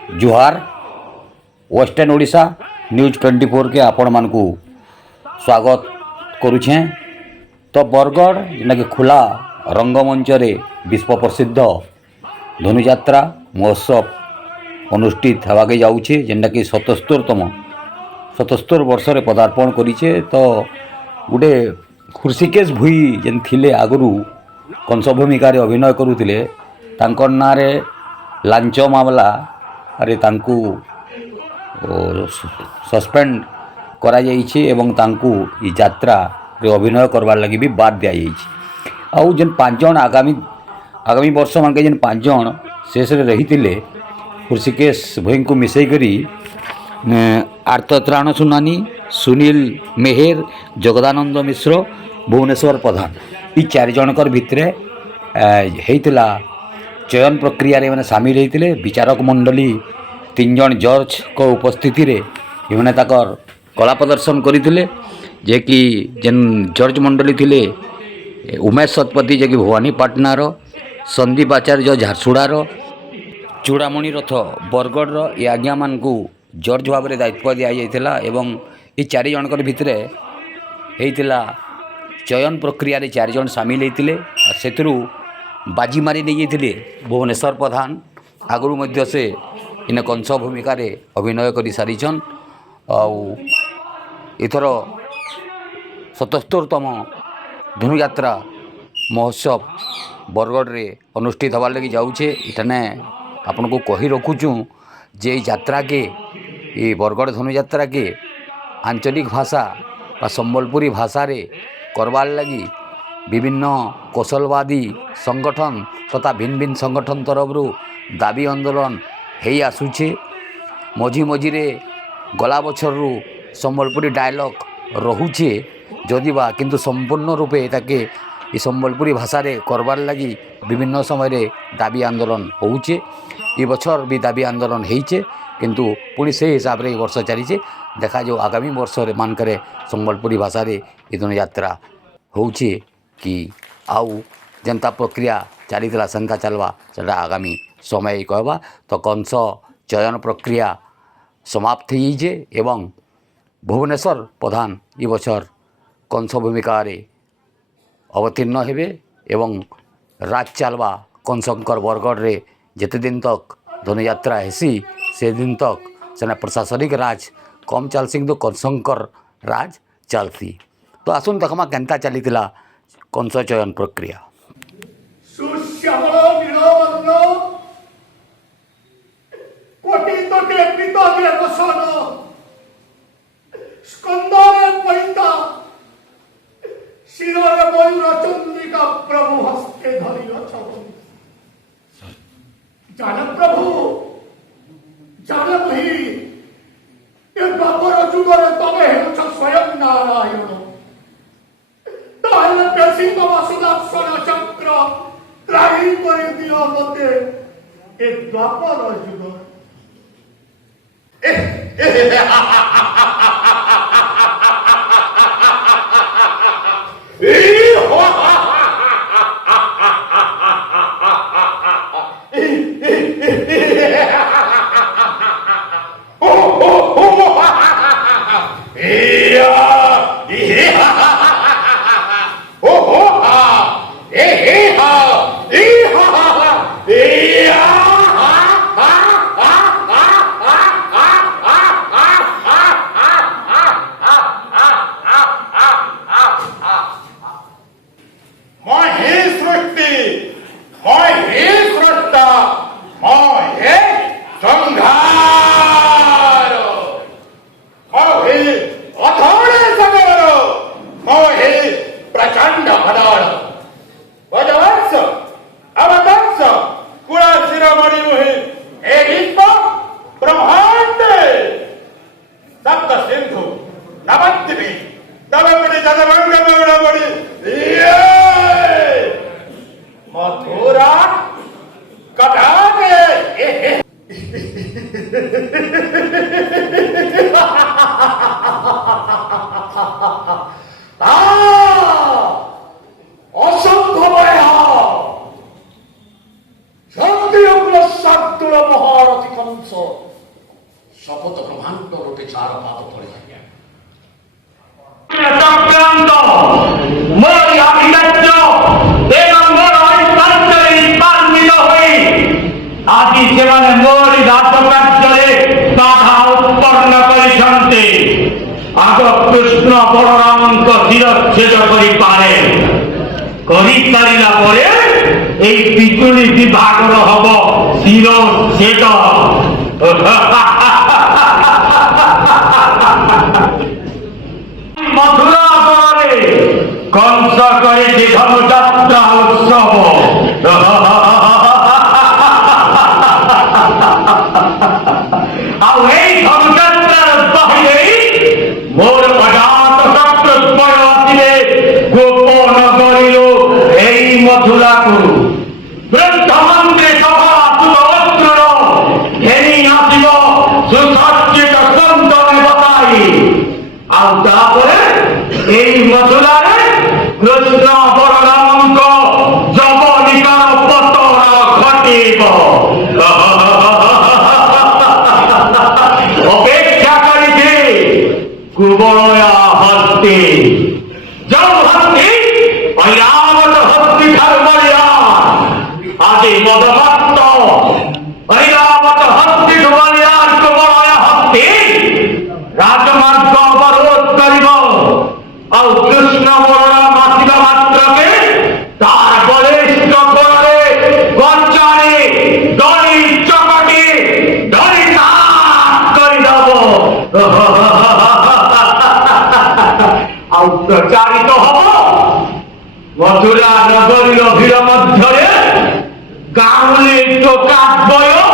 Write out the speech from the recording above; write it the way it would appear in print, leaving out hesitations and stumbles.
जुहार western Odisha news 24 के आपण मानकु स्वागत करुछे। तो बरगढ़ जेना कि खुला रंगमंच रे विश्व प्रसिद्ध धनुयात्रा महोत्सव अनुष्ठित होवाके जाऊे, जेनटा कि 77 वर्ष रे पदार्पण करिछे। तो गोटे खुर्सिकेश भुई जेन थिले आगुरु कंस भूमिका रे अभिनय करुथिले, तांकर नाँ रे लांच मामला अरे तांकु सस्पेंड करा जाइछे एवं तांकु ई यात्रा रे अभिनय करबार लगी भी बाद दिया जाइछे। आउ जेन 5 जन आगामी वर्ष मानके जेन 5 जन शेष रे रहिथिले खुर्सिकेश भुई को मिसई करी आर्तत्राण सुनानी, सुनील मेहेर, जगदानंद मिश्र, भुवनेश्वर प्रधान ई 4 जनकर भितरे हेइतिला चयन प्रक्रिया रे माने शामिल होते। विचारक मंडली 3 जन जज को उपस्थिति रे इमने ताकर कला प्रदर्शन करते, जे कि जेन जज मंडली थिले उमेश शतपथी जे कि भवानीपाटनार, संदीप आचार्य झारसुड़ार, चूड़ामणि रथ बरगढ़ ये आज्ञा मान को जज भाव में दायित्व दि जाइथिला एवं ये 4 जनकर भितरे हेइतिला चयन प्रक्रिया रे 4 जन शामिल होते। सेतरु बाजी मारी नहीं जाइथिले भुवनेश्वर प्रधान। आगुरु मध्य से इन कंस भूमिका रे अभिनय करि सारिछन। आउ इथर 77तम धनुयात्रा महोत्सव बरगढ़ रे अनुष्ठित होवार लगी जाऊे। इठाने आपन को कही रखुचु जे यात्रा के ये बरगढ़ धनुयात्रा के आंचलिक भाषा बा संबलपुरी भाषा रे करवार लगी विभिन्न कौशलवादी संगठन तथा भिन्न भिन्न संगठन तरफ दाबी आंदोलन हेई आसुचे। मझी मझी रे गला बछर संबलपुरी डायलॉग रहुचे जदिबा, किंतु संपूर्ण रूपे ताके ई संबलपुरी भाषा रे करवार लगी विभिन्न समय रे दाबी आंदोलन होउचे। ई बछर भी दाबी आंदोलन हेइचे, किंतु पुणी से हिसाब रे वर्ष चलीचे। देखा जो आगामी वर्ष रे मानकरे संबलपुरी भाषा रे ई धनुयात्रा होउचे कि आउ जनता प्रक्रिया चलीला संख्या चलवा सेटा आगामी समय कहवा। तो कंस चयन प्रक्रिया समाप्त होइजे एवं भुवनेश्वर प्रधान ई बछर कंस भूमिका रे अवतीर्ण हेबे एवं राज चलवा कंसंकर बरगढ़ रे जेते दिन तक धनुयात्रा हेसी से दिन तक सेना प्रशासनिक राज कम चलसी तो कंसंकर राज चलती। तो आसुन देखमा केनता चलीला कंस चयन प्रक्रिया। प्रभु हस्ते धरी जान प्रभु जान ही बापर जुगर तमे हेउछ स्वयं नारायण। ताहले पेशी बाबा सुदर्शन चक्र त्राही कर दियो मते ए द्वापर जुगर। मथुरा कटा অসম্ভব শান্তির মহারথী କଂସ ଶପଥ ବ୍ରହ୍ମାଣ୍ଡ ଗୋଟେ ଛାର ପାଦ ତଳେ ଚକ୍ରାନ୍ତ ମୋର ଆଭିଜାତ୍ୟ ଏବଂ ମୋର ଐଶ୍ୱର୍ଯ୍ୟରେ ଉତ୍ପାଦିତ ହୋଇ ଆଜି ସେମାନେ ମୋରି ରାଜକାର୍ଯ୍ୟରେ ବାଧା ଉତ୍ପନ୍ନ କରିଛନ୍ତି। ଆଗ କୃଷ୍ଣ ବଳରାମଙ୍କ ଶିରଚ୍ଛେଦ କରିପାରେ, କରିସାରିଲା ପରେ এই বিজুଳି ବିଭାଗର ହବ ଶିରଚ୍ଛେଦ। ମଥୁରା ନଗରରେ କଂସ କରିଛି ଧନୁଯାତ୍ରା ଉତ୍ସବ। ଆଉ এই ଧନୁଯାତ୍ରାର ଦହି ଦେଇ ମୋର ଅଜାତ ଶତ୍ରୁ ଦ୍ୱୟ ଆସିବେ ଗୋପ ନଗରୀରୁ এই ମଥୁରାକୁ। ବୃଦ୍ଧ ମନ୍ତ୍ରୀ ସଭା ସୁବସ୍ତ୍ର ଘେନି ଆସିବ ସୁସଜ୍ଜିତ ସୁନ୍ଦର ବତାଇ। ଆଉ ତାପରେ এই ମଥୁରାରେ କୃଷ୍ଣ ବଳରାମଙ୍କ ଯବନିକାର ପତନ ଘଟିବ। ଅପେକ୍ଷା କରିଛି କୁବଳୟା ହସ୍ତି। ଯୋଉ ହସ୍ତି ଐରାବତ ହସ୍ତି ଠାରୁ ବଳିଆ। ଆଜି ମଦଭକ୍ତ ଐରାବତ ହସ୍ତିଠୁ ବଳିଆ କୁବଳୟା ହସ୍ତି ରାଜମାର୍ଗ ଅବରୋଧ କରିବ। ଆଉ କୃଷ୍ଣ ବଳରାମ ଆସିବା ମାତ୍ରକେ ତାର ବଳିଷ୍ଠ କୋଳରେ ଗଞ୍ଜାଣି ଦଳି ଚକଟି ଧରି କରିଦବ। ଆଉ ପ୍ରଚାରିତ ହବ ମଥୁରା ନଗରୀର ଭିଡ଼ ମଧ୍ୟରେ ଗାଉଁଲି ଟୋକା ଦ୍ୱୟ